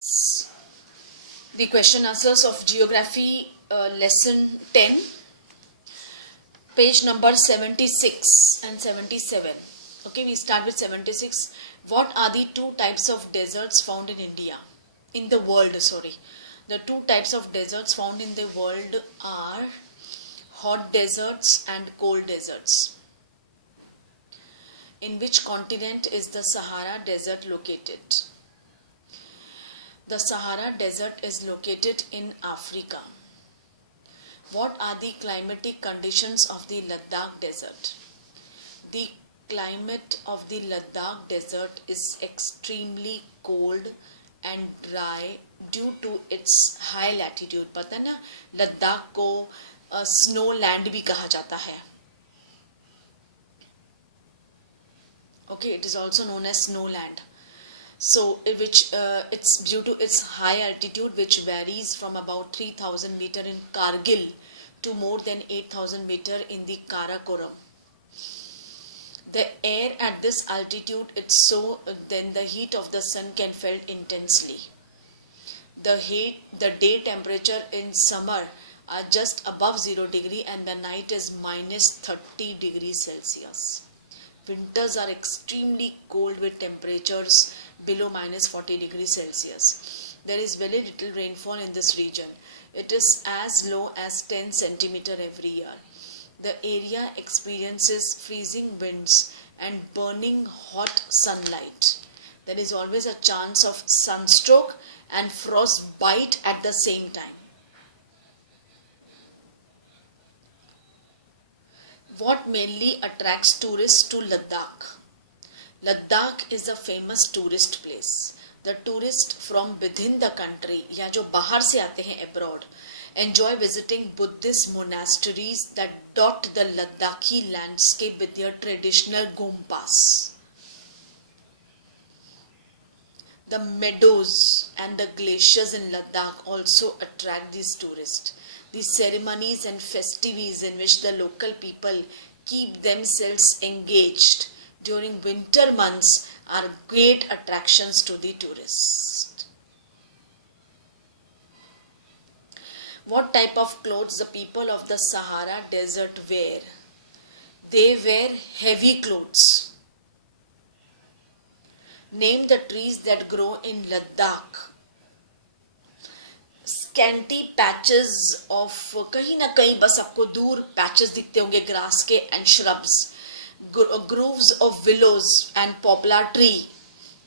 The question answers of geography lesson 10, page number 76 and 77. Okay, we start with 76. What are the two types of deserts found in India? In the world, sorry. The two types of deserts found in the world are hot deserts and cold deserts. In which continent is the Sahara Desert located? The Sahara Desert is located in Africa. What are the climatic conditions of the Ladakh Desert? The climate of the Ladakh Desert is extremely cold and dry due to its high latitude. पता है ना, लद्दाख को snow land भी कहा जाता है. Okay, it is also known as snow land. So, it's due to its high altitude, which varies from about 3,000 meter in Kargil to more than 8,000 meter in the Karakoram. The air at this altitude, then the heat of the sun can felt intensely. The day temperature in summer are just above 0 degree and the night is minus 30 degrees Celsius. Winters are extremely cold with temperatures below minus 40 degrees Celsius. There is very little rainfall in this region. It is as low as 10 centimeter every year. The area experiences freezing winds and burning hot sunlight. There is always a chance of sunstroke and frostbite at the same time. What mainly attracts tourists to Ladakh? Ladakh is a famous tourist place. The tourists from within the country, या जो बाहर से आते हैं abroad, enjoy visiting Buddhist monasteries that dot the Ladakhi landscape with their traditional gompas. The meadows and the glaciers in Ladakh also attract these tourists. The ceremonies and festivities in which the local people keep themselves engaged during winter months are great attractions to the tourists. What type of clothes the people of the Sahara Desert wear? They wear heavy clothes. Name the trees that grow in Ladakh. Scanty patches of, कहीं ना कहीं बस आपको दूर patches दिखते होंगे grass के and shrubs. Groves of willows and poplar tree.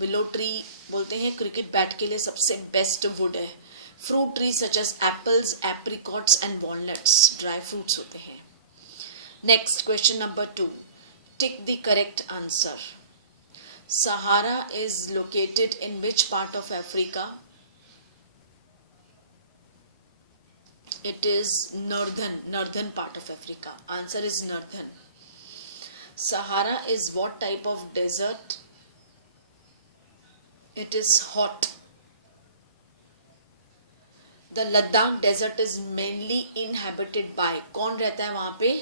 Willow tree बोलते हैं cricket bat के लिए सबसे best wood है. Fruit trees such as apples, apricots and walnuts. Dry fruits होते हैं. Next, question number 2. Tick the correct answer. Sahara is located in which part of Africa? It is northern part of Africa. Answer is northern. Sahara is what type of desert? It is hot. The Ladakh desert is mainly inhabited by, कौन रहता है वहाँ पे?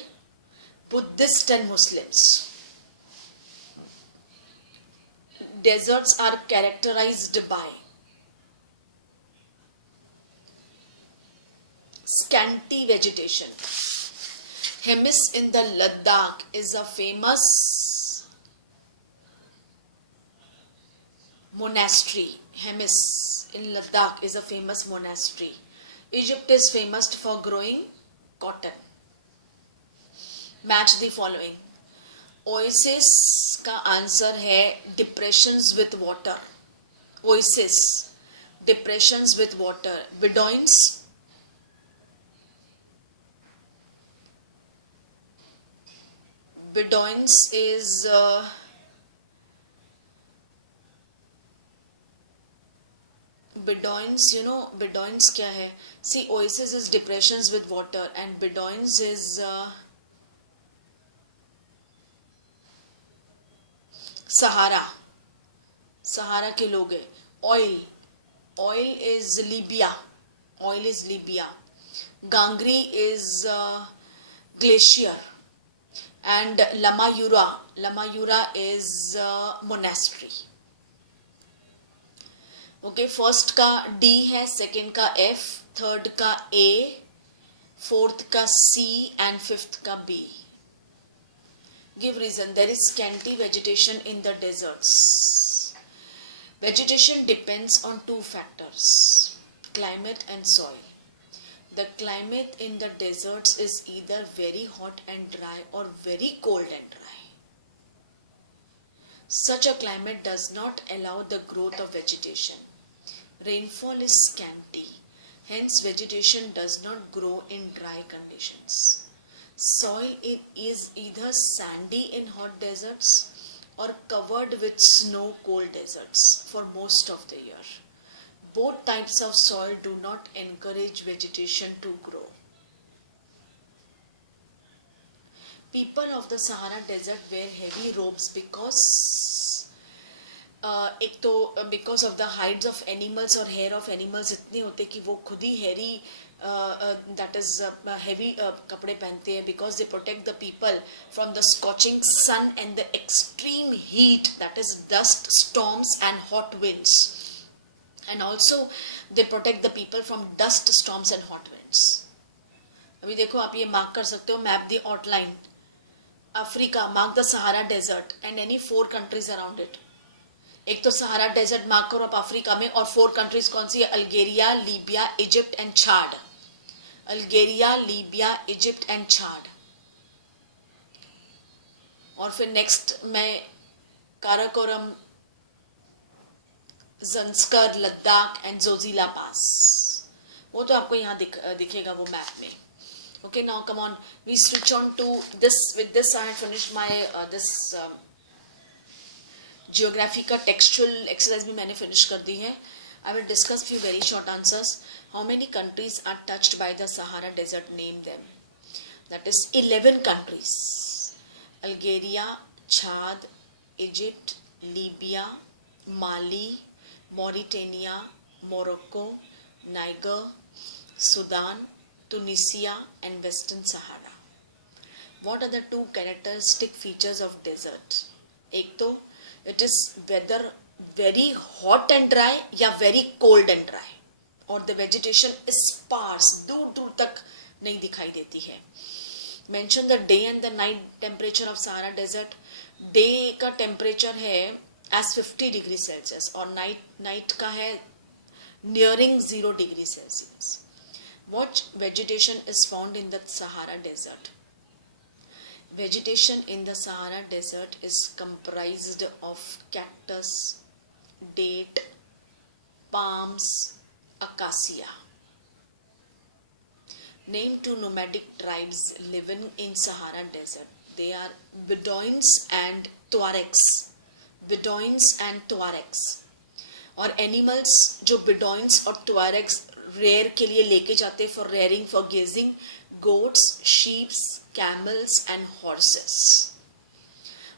Buddhist and Muslims. Deserts are characterized by scanty vegetation. Hemis in the Ladakh is a famous monastery. Hemis in Ladakh is a famous monastery. Egypt is famous for growing cotton. Match the following. Oasis का answer है depressions with water. Oasis, depressions with water. Bedoines, Bedoines is Bedoines, Bedoines क्या है? See, oasis is depressions with water and Bedoines is Sahara. Sahara के लोग है. Oil is Libya. Oil is Libya. Gangri is glacier. And Lama Yura is monastery. Okay, first का D है, second का F, third का A, fourth का C and fifth का B. Give reason. There is scanty vegetation in the deserts. Vegetation depends on two factors, climate and soil. The climate in the deserts is either very hot and dry or very cold and dry. Such a climate does not allow the growth of vegetation. Rainfall is scanty, hence vegetation does not grow in dry conditions. Soil is either sandy in hot deserts or covered with snow cold deserts for most of the year. Both types of soil do not encourage vegetation to grow. People of the Sahara Desert wear heavy robes because एक तो because of the hides of animals और hair of animals इतने होते कि वो खुद ही हेरी that is heavy कपड़े पहनते हैं because they protect the people from the scorching sun and the extreme heat that is dust storms and hot winds and also they protect the people from dust storms and hot winds. अभी देखो आप ये mark कर सकते हो, map the outline, Africa mark the Sahara desert and any 4 countries around it. एक तो Sahara desert mark करो आप अफ्रीका में, और 4 कंट्रीज कौन सी है? Algeria, Libya, Egypt and Chad. Algeria, Libya, Egypt and Chad. और फिर नेक्स्ट में काराकोरम, जंस्कर, लद्दाख एंड जोजिला पास. वो तो आपको यहाँ दिखेगा वो मैप में. Okay, now come on, we switch on to this. With this I have finished my this geography का textual exercise भी मैंने finish कर दी है. I will discuss few very short answers. How many countries are touched by the Sahara Desert? Name them. That is 11 countries. Algeria, Chad, Egypt, Libya, Mali, Mauritania, Morocco, Niger, Sudan, Tunisia and Western Sahara. What are the 2 characteristic features of desert? एक तो it is whether very hot and dry या very cold and dry, और the vegetation is sparse, दूर दूर तक नहीं दिखाई देती है. Mention the day and the night temperature of Sahara Desert. Day का temperature है as 50 degree Celsius और night का है nearing 0 degree Celsius. What vegetation is found in the Sahara Desert? Vegetation in the Sahara Desert is comprised of cactus, date, palms, acacia. Name 2 nomadic tribes living in Sahara Desert. They are Bedouins and Tuaregs. Bedouins and Tuaregs. और animals जो Bedouins और Tuaregs rear के लिए लेके जाते for rearing, for grazing, goats, sheeps, camels and horses.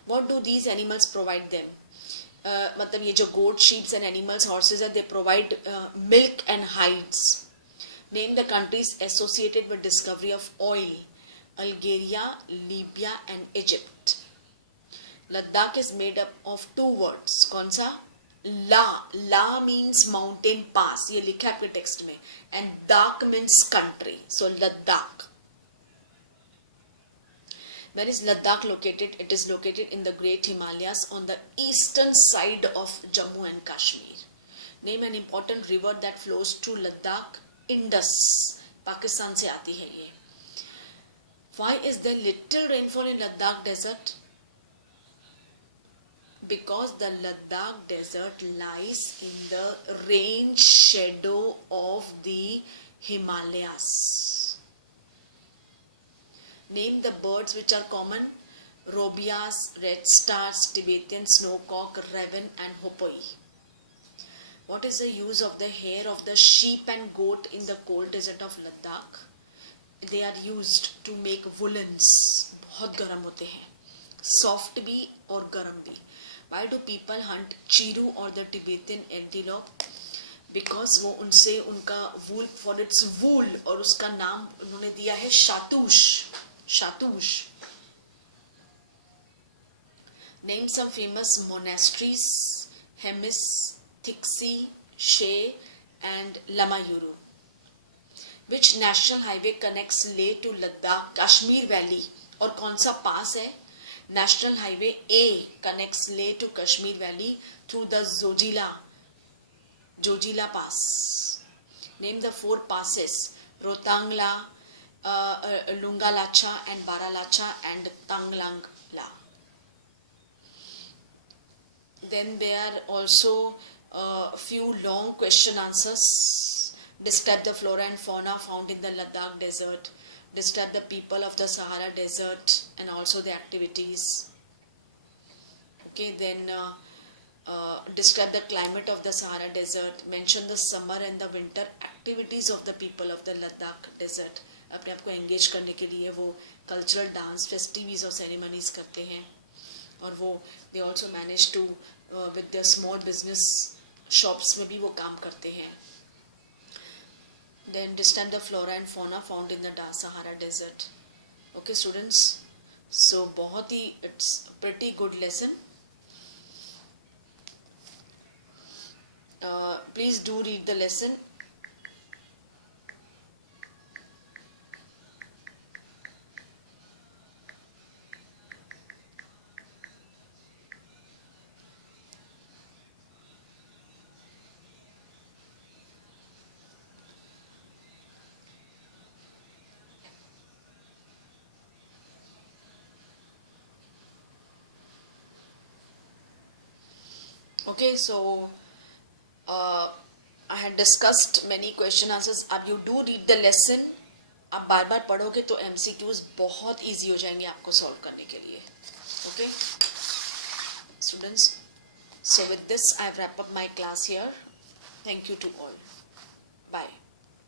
What do these animals provide them? मतलब ये जो goat, sheeps and animals, horses है, they provide milk and hides. Name the countries associated with discovery of oil. Algeria, Libya and Egypt. Ladakh is made up of 2 words. कौन सा? ला means mountain pass, ये लिखा है आपके टेक्स्ट में, and दाक means country, so Ladakh. Where is Ladakh located? It is located in the Great Himalayas on the eastern side of Jammu and Kashmir. Name an important river that flows through Ladakh. Indus, Pakistan से आती है ये. Why is there little rainfall in Ladakh desert? Because the Ladakh desert lies in the rain shadow of the Himalayas. Name the birds which are common. Robias, red stars, Tibetan snowcock, raven and hoopoe. What is the use of the hair of the sheep and goat in the cold desert of Ladakh? They are used to make woolens. बहुत गर्म होते हैं, soft भी और गर्म भी. Why do people hunt chiru or the Tibetan antelope? Because वो उनसे उनका wool, for its wool, और उसका नाम उन्होंने दिया है शातूश. शातूश. Name some famous monasteries. Hemis, Tiksi, Shey and Lamayuru. Which national highway connects Leh to Ladakh, Kashmir Valley? और कौन सा पास है? National Highway A connects Leh to Kashmir Valley through the Zojila Pass. Name the 4 passes: Rotang La, Lunga Lacha and Baralacha and Tanglang La. Then there are also a few long question answers. Describe the flora and fauna found in the Ladakh desert. Describe the people of the Sahara desert and also the activities. Okay, then describe the climate of the Sahara desert. Mention the summer and the winter activities of the people of the Ladakh desert. अपने आप को engage करने के लिए वो cultural dance festivities और ceremonies करते हैं और वो they also manage to with the small business shops में भी वो काम करते हैं. Then describe the flora and fauna found in the Sahara desert. Okay students, so बहुत ही it's pretty good lesson. Please do read the lesson. Okay, so I had discussed many question answers. अब you do read the lesson. आप बार बार पढ़ोगे तो MCQs बहुत easy हो जाएंगे आपको solve करने के लिए. Okay, students. So with this I wrap up my class here. Thank you to all.